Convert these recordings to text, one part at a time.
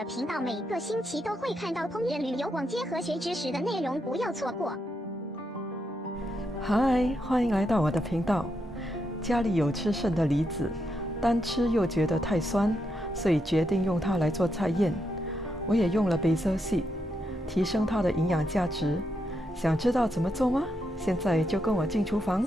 的频道每个星期都会看到烹饪、旅游、网街和学知识的内容，不要错过。嗨，欢迎来到我的频道。家里有吃剩的梨子，单吃又觉得太酸，所以决定用它来做菜宴。我也用了 basil seed， 提升它的营养价值。想知道怎么做吗？现在就跟我进厨房。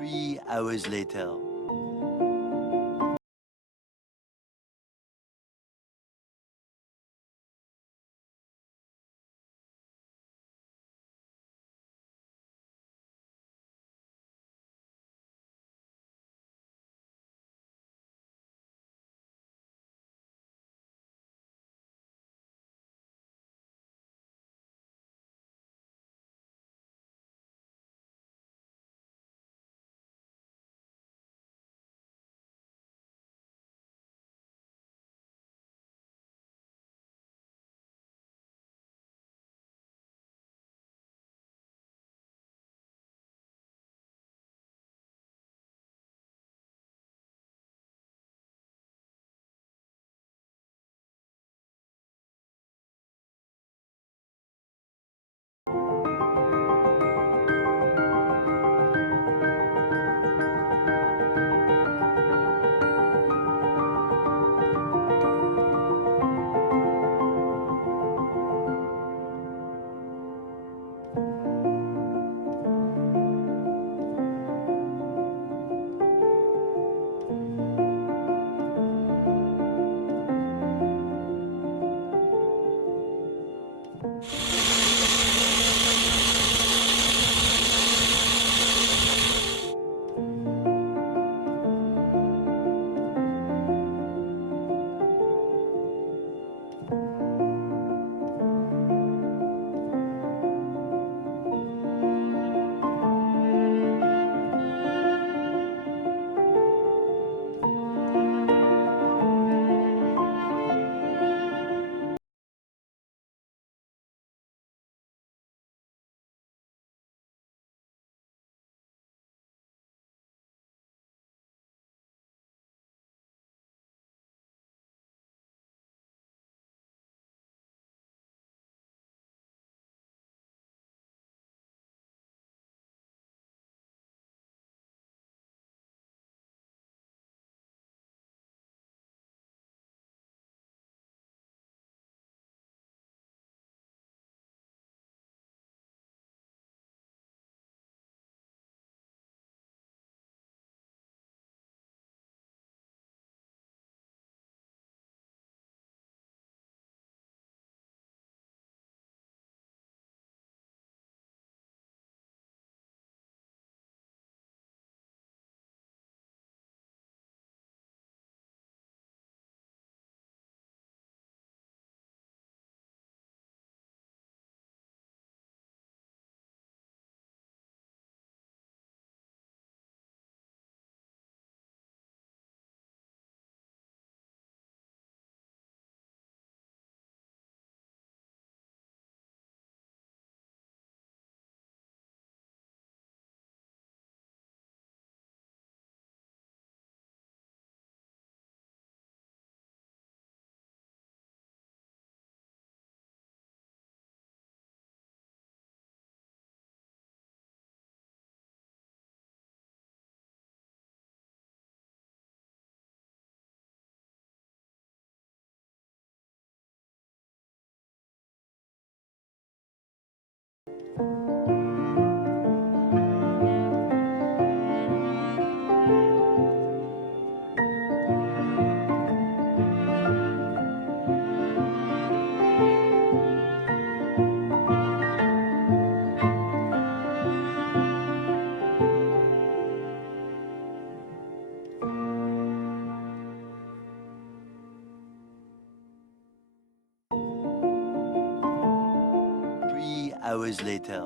3 hours later. 3 hours later.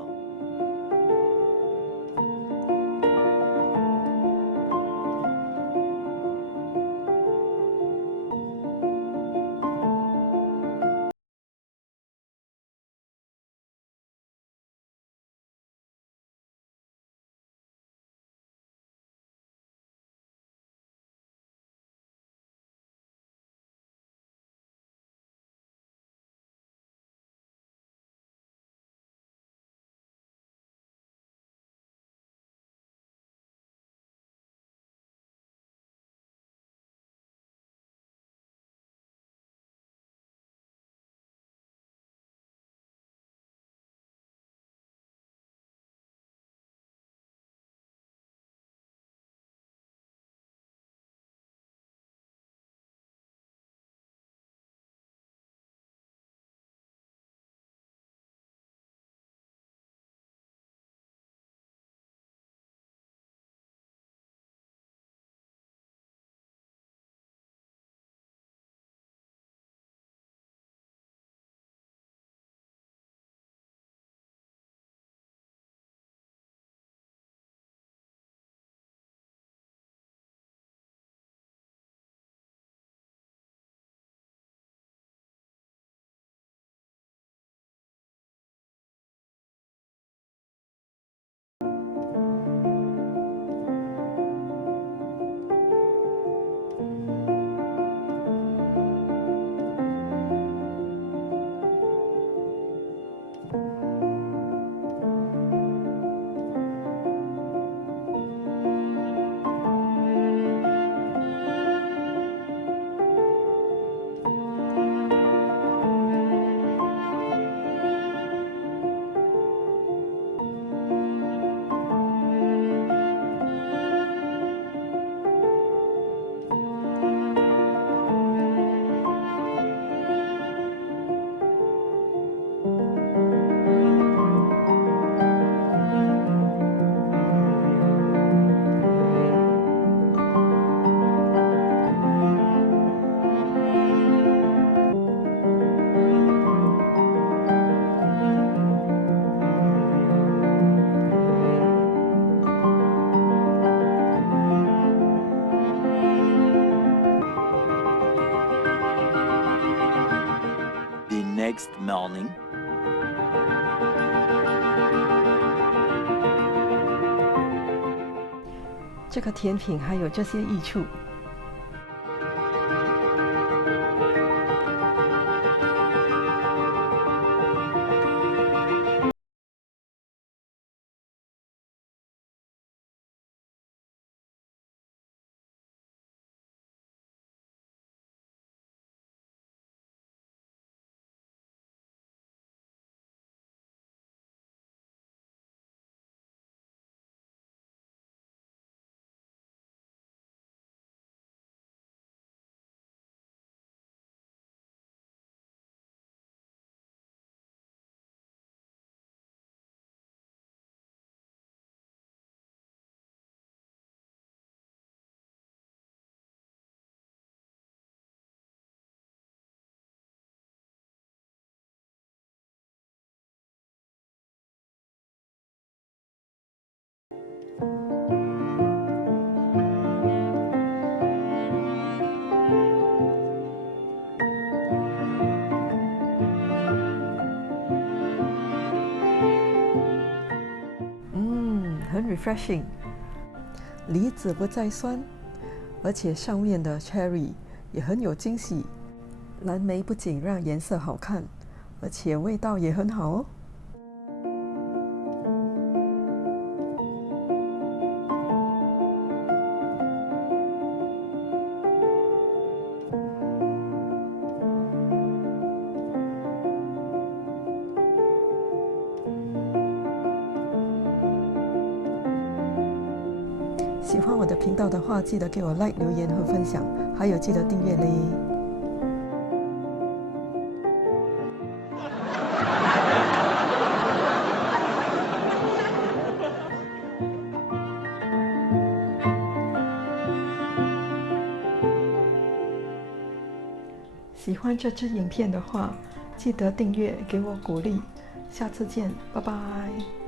The next morning.这个甜品还有这些益处。很 refreshing， 梨子不再酸，而且上面的 cherry 也很有惊喜。蓝莓不仅让颜色好看，而且味道也很好哦。喜欢我的频道的话，记得给我 like、留言和分享，还有记得订阅嘞。喜欢这支影片的话，记得订阅，给我鼓励。下次见，拜拜。